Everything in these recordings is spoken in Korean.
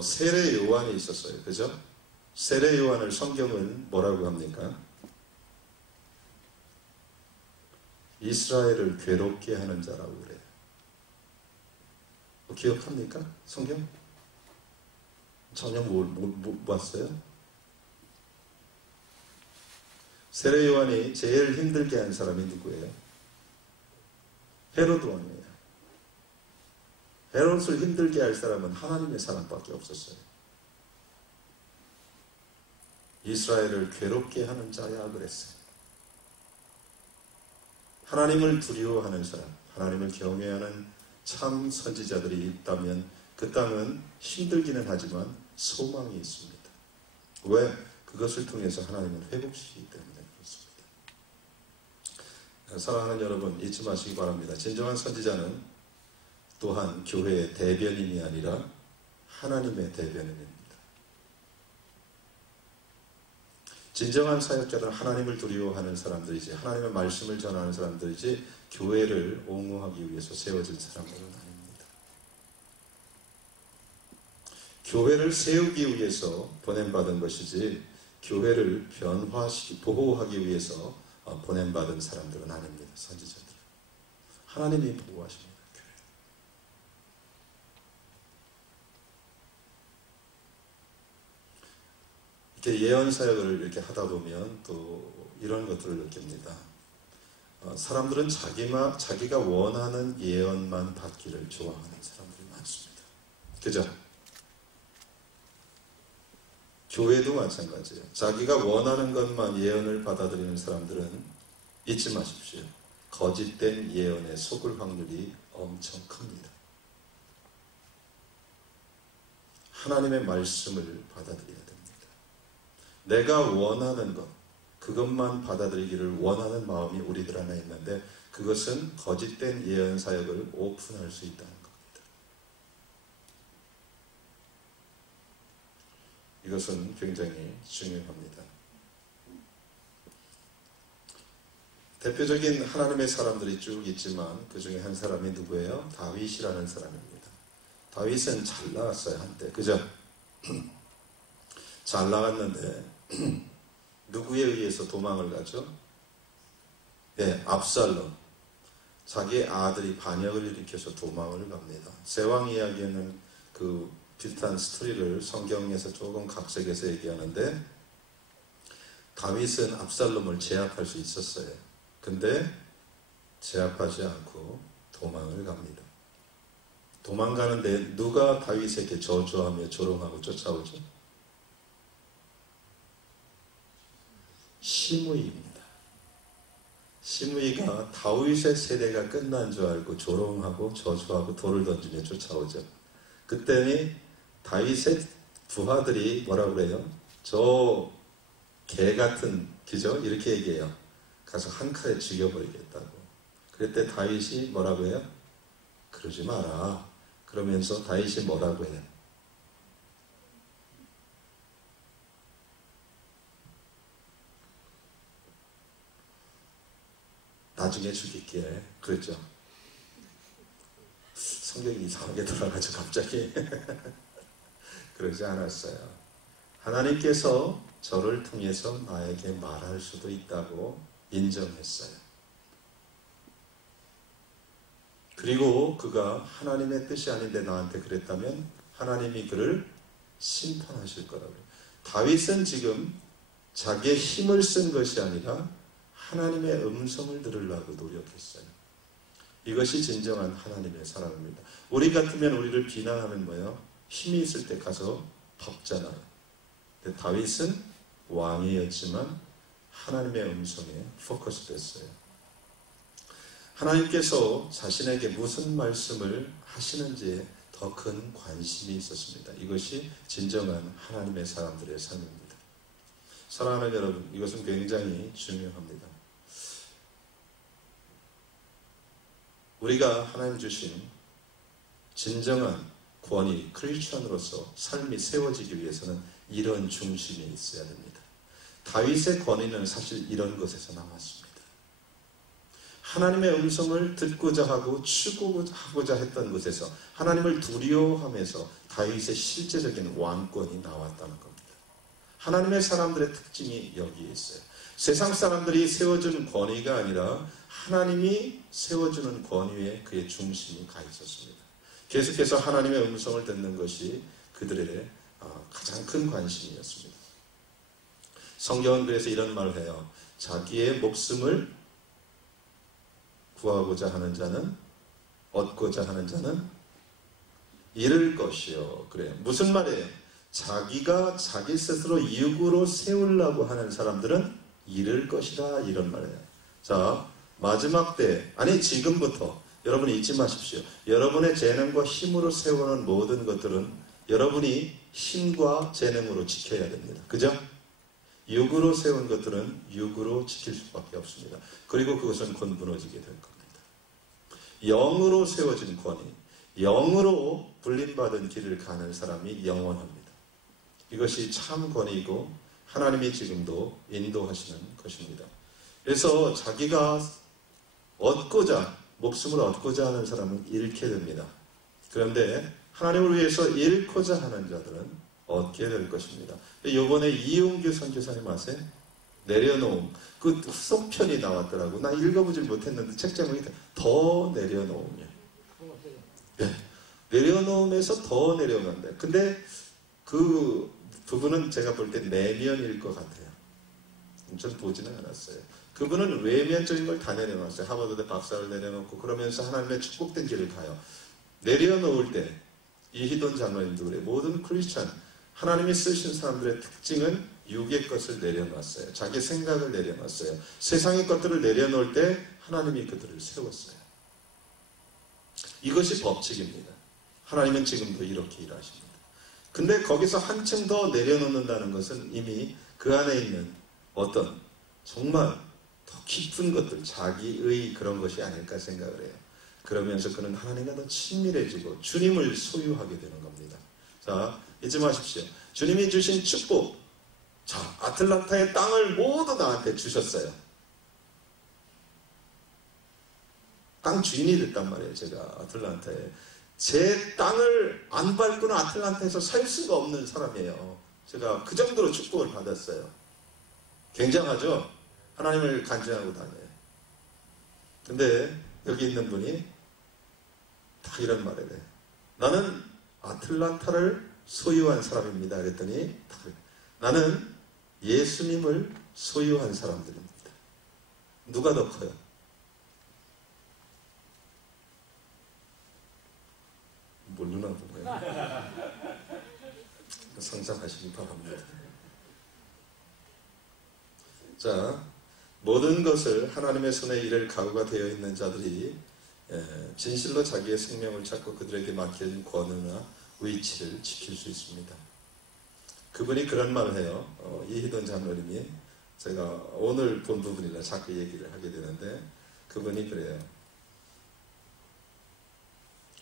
세례 요한이 있었어요. 그죠? 세례 요한을 성경은 뭐라고 합니까? 이스라엘을 괴롭게 하는 자라고 그래요. 기억합니까? 성경? 전혀 못 봤어요? 세례 요한이 제일 힘들게 한 사람이 누구예요? 헤로드 왕이에요. 헤롯을 힘들게 할 사람은 하나님의 사람밖에 없었어요. 이스라엘을 괴롭게 하는 자야 그랬어요. 하나님을 두려워하는 사람, 하나님을 경외하는 참 선지자들이 있다면 그 땅은 힘들기는 하지만 소망이 있습니다. 왜? 그것을 통해서 하나님은 회복시키기 때문에 그렇습니다. 사랑하는 여러분, 잊지 마시기 바랍니다. 진정한 선지자는 또한 교회의 대변인이 아니라 하나님의 대변인입니다. 진정한 사역자는 하나님을 두려워하는 사람들이지, 하나님의 말씀을 전하는 사람들이지, 교회를 옹호하기 위해서 세워진 사람들은 아닙니다. 교회를 세우기 위해서 보냄받은 것이지, 교회를 보호하기 위해서 보냄받은 사람들은 아닙니다. 선지자들. 하나님이 보호하십니다. 예언 사역을 이렇게 하다 보면 또 이런 것들을 느낍니다. 사람들은 자기가 원하는 예언만 받기를 좋아하는 사람들이 많습니다. 그죠? 교회도 마찬가지예요. 자기가 원하는 것만 예언을 받아들이는 사람들은 잊지 마십시오. 거짓된 예언에 속을 확률이 엄청 큽니다. 하나님의 말씀을 받아들여야 됩니다. 내가 원하는 것, 그것만 받아들이기를 원하는 마음이 우리들 안에 있는데 그것은 거짓된 예언 사역을 오픈할 수 있다는 겁니다. 이것은 굉장히 중요합니다. 대표적인 하나님의 사람들이 쭉 있지만 그 중에 한 사람이 누구예요? 다윗이라는 사람입니다. 다윗은 잘 나갔어요, 한때. 그죠? 잘 나갔는데 누구에 의해서 도망을 가죠? 네, 압살롬. 자기의 아들이 반역을 일으켜서 도망을 갑니다. 세왕 이야기에는 그 비슷한 스토리를 성경에서 조금 각색해서 얘기하는데 다윗은 압살롬을 제압할 수 있었어요. 근데 제압하지 않고 도망을 갑니다. 도망가는데 누가 다윗에게 저주하며 조롱하고 쫓아오죠? 시므이입니다. 시므이가 다윗의 세대가 끝난 줄 알고 조롱하고 저주하고 돌을 던지며 쫓아오죠. 그때니 다윗의 부하들이 뭐라고 그래요? 저 개 같은 기죠? 이렇게 얘기해요. 가서 한 칼에 죽여버리겠다고. 그때 다윗이 뭐라고 해요? 그러지 마라. 그러면서 다윗이 뭐라고 해요? 나중에 죽일게. 그랬죠. 성경이 이상하게 돌아가죠, 갑자기. 그러지 않았어요. 하나님께서 저를 통해서 나에게 말할 수도 있다고 인정했어요. 그리고 그가 하나님의 뜻이 아닌데 나한테 그랬다면 하나님이 그를 심판하실 거라고요. 다윗은 지금 자기의 힘을 쓴 것이 아니라 하나님의 음성을 들으려고 노력했어요. 이것이 진정한 하나님의 사랑입니다. 우리 같으면 우리를 비난하면 뭐예요? 힘이 있을 때 가서 덮잖아요. 근데 다윗은 왕이었지만 하나님의 음성에 포커스 됐어요. 하나님께서 자신에게 무슨 말씀을 하시는지에 더 큰 관심이 있었습니다. 이것이 진정한 하나님의 사람들의 삶입니다. 사랑하는 여러분, 이것은 굉장히 중요합니다. 우리가 하나님 주신 진정한 권위, 크리스천으로서 삶이 세워지기 위해서는 이런 중심이 있어야 됩니다. 다윗의 권위는 사실 이런 것에서 나왔습니다. 하나님의 음성을 듣고자 하고 추구하고자 했던 곳에서 하나님을 두려워하면서 다윗의 실제적인 왕권이 나왔다는 겁니다. 하나님의 사람들의 특징이 여기에 있어요. 세상 사람들이 세워준 권위가 아니라 하나님이 세워주는 권위에 그의 중심이 가 있었습니다. 계속해서 하나님의 음성을 듣는 것이 그들의 가장 큰 관심이었습니다. 성경은 그래서 이런 말을 해요. 자기의 목숨을 구하고자 하는 자는, 얻고자 하는 자는 잃을 것이요. 그래요. 무슨 말이에요? 자기가 자기 스스로 육으로 세우려고 하는 사람들은 잃을 것이다, 이런 말이에요. 자, 마지막 때, 아니 지금부터 여러분이 잊지 마십시오. 여러분의 재능과 힘으로 세우는 모든 것들은 여러분이 힘과 재능으로 지켜야 됩니다. 그죠? 육으로 세운 것들은 육으로 지킬 수밖에 없습니다. 그리고 그것은 곧 무너지게 될 겁니다. 영으로 세워진 권위, 영으로 불림받은 길을 가는 사람이 영원합니다. 이것이 참 권위이고 하나님이 지금도 인도하시는 것입니다. 그래서 자기가 얻고자, 목숨을 얻고자 하는 사람은 잃게 됩니다. 그런데 하나님을 위해서 잃고자 하는 자들은 얻게 될 것입니다. 이번에 이용규 선교사님 아세요? 내려놓음. 그 후속편이 나왔더라고. 나 읽어보질 못했는데 책 제목이 더 내려놓음이에요. 네. 내려놓음에서 더 내려놓는데. 근데 그 부분은 제가 볼 때 내면일 것 같아요. 전 보지는 않았어요. 그분은 외면적인 걸 다 내려놨어요. 하버드대 박사를 내려놓고 그러면서 하나님의 축복된 길을 가요. 내려놓을 때 이희돈 장로님도 그래요. 모든 크리스찬 하나님이 쓰신 사람들의 특징은 육의 것을 내려놨어요. 자기 생각을 내려놨어요. 세상의 것들을 내려놓을 때 하나님이 그들을 세웠어요. 이것이 법칙입니다. 하나님은 지금도 이렇게 일하십니다. 근데 거기서 한층 더 내려놓는다는 것은 이미 그 안에 있는 어떤 정말 더 깊은 것들, 자기의 그런 것이 아닐까 생각을 해요. 그러면서 그는 하나님과 더 친밀해지고 주님을 소유하게 되는 겁니다. 자, 잊지 마십시오. 주님이 주신 축복. 자, 아틀란타의 땅을 모두 나한테 주셨어요. 땅 주인이 됐단 말이에요. 제가 아틀란타에. 제 땅을 안 밟고는 아틀란타에서 살 수가 없는 사람이에요. 제가 그 정도로 축복을 받았어요. 굉장하죠? 하나님을 간증하고 다녀요. 근데 여기 있는 분이 다 이런 말을 해요. 나는 아틀란타를 소유한 사람입니다. 그랬더니 나는 예수님을 소유한 사람들입니다. 누가 더 커요? 모르나 보네요. 상상하시기 바랍니다. 자, 모든 것을 하나님의 손에 일을 각오가 되어 있는 자들이 진실로 자기의 생명을 찾고 그들에게 맡겨진 권위나 위치를 지킬 수 있습니다. 그분이 그런 말을 해요. 이희돈 장로님이 제가 오늘 본 부분이라 자꾸 얘기를 하게 되는데 그분이 그래요.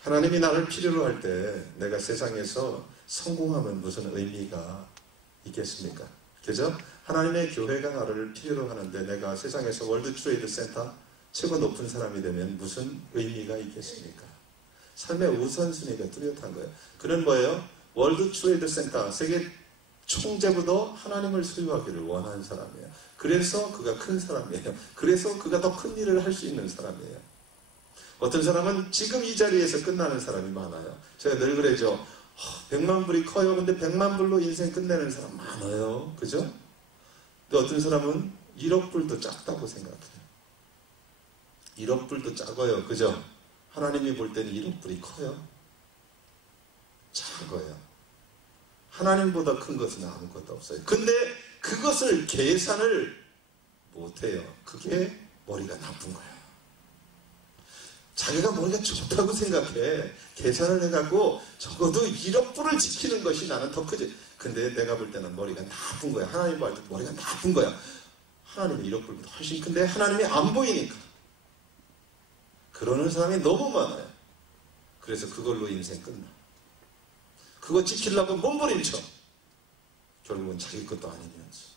하나님이 나를 필요로 할 때 내가 세상에서 성공하면 무슨 의미가 있겠습니까? 그죠? 하나님의 교회가 나를 필요로 하는데 내가 세상에서 월드 트레이드 센터 최고 높은 사람이 되면 무슨 의미가 있겠습니까? 삶의 우선순위가 뚜렷한 거예요. 그는 뭐예요? 월드 트레이드 센터, 세계 총재보다 하나님을 소유하기를 원하는 사람이에요. 그래서 그가 큰 사람이에요. 그래서 그가 더 큰 일을 할 수 있는 사람이에요. 어떤 사람은 지금 이 자리에서 끝나는 사람이 많아요. 제가 늘 그러죠. 100만 불이 커요. 근데 100만 불로 인생 끝내는 사람 많아요. 그죠? 근데 어떤 사람은 1억 불도 작다고 생각해요. 1억 불도 작아요. 그죠? 하나님이 볼 때는 1억 불이 커요. 작아요. 하나님보다 큰 것은 아무것도 없어요. 근데 그것을 계산을 못해요. 그게 머리가 나쁜 거예요. 자기가 머리가 좋다고 생각해. 계산을 해갖고 적어도 1억 불을 지키는 것이 나는 더 크지. 근데 내가 볼 때는 머리가 나쁜 거야. 하나님 볼 때 머리가 나쁜 거야. 하나님이 1억 불보다 훨씬 큰데 하나님이 안 보이니까. 그러는 사람이 너무 많아요. 그래서 그걸로 인생 끝나. 그거 지키려고 몸부림쳐. 결국은 자기 것도 아니면서.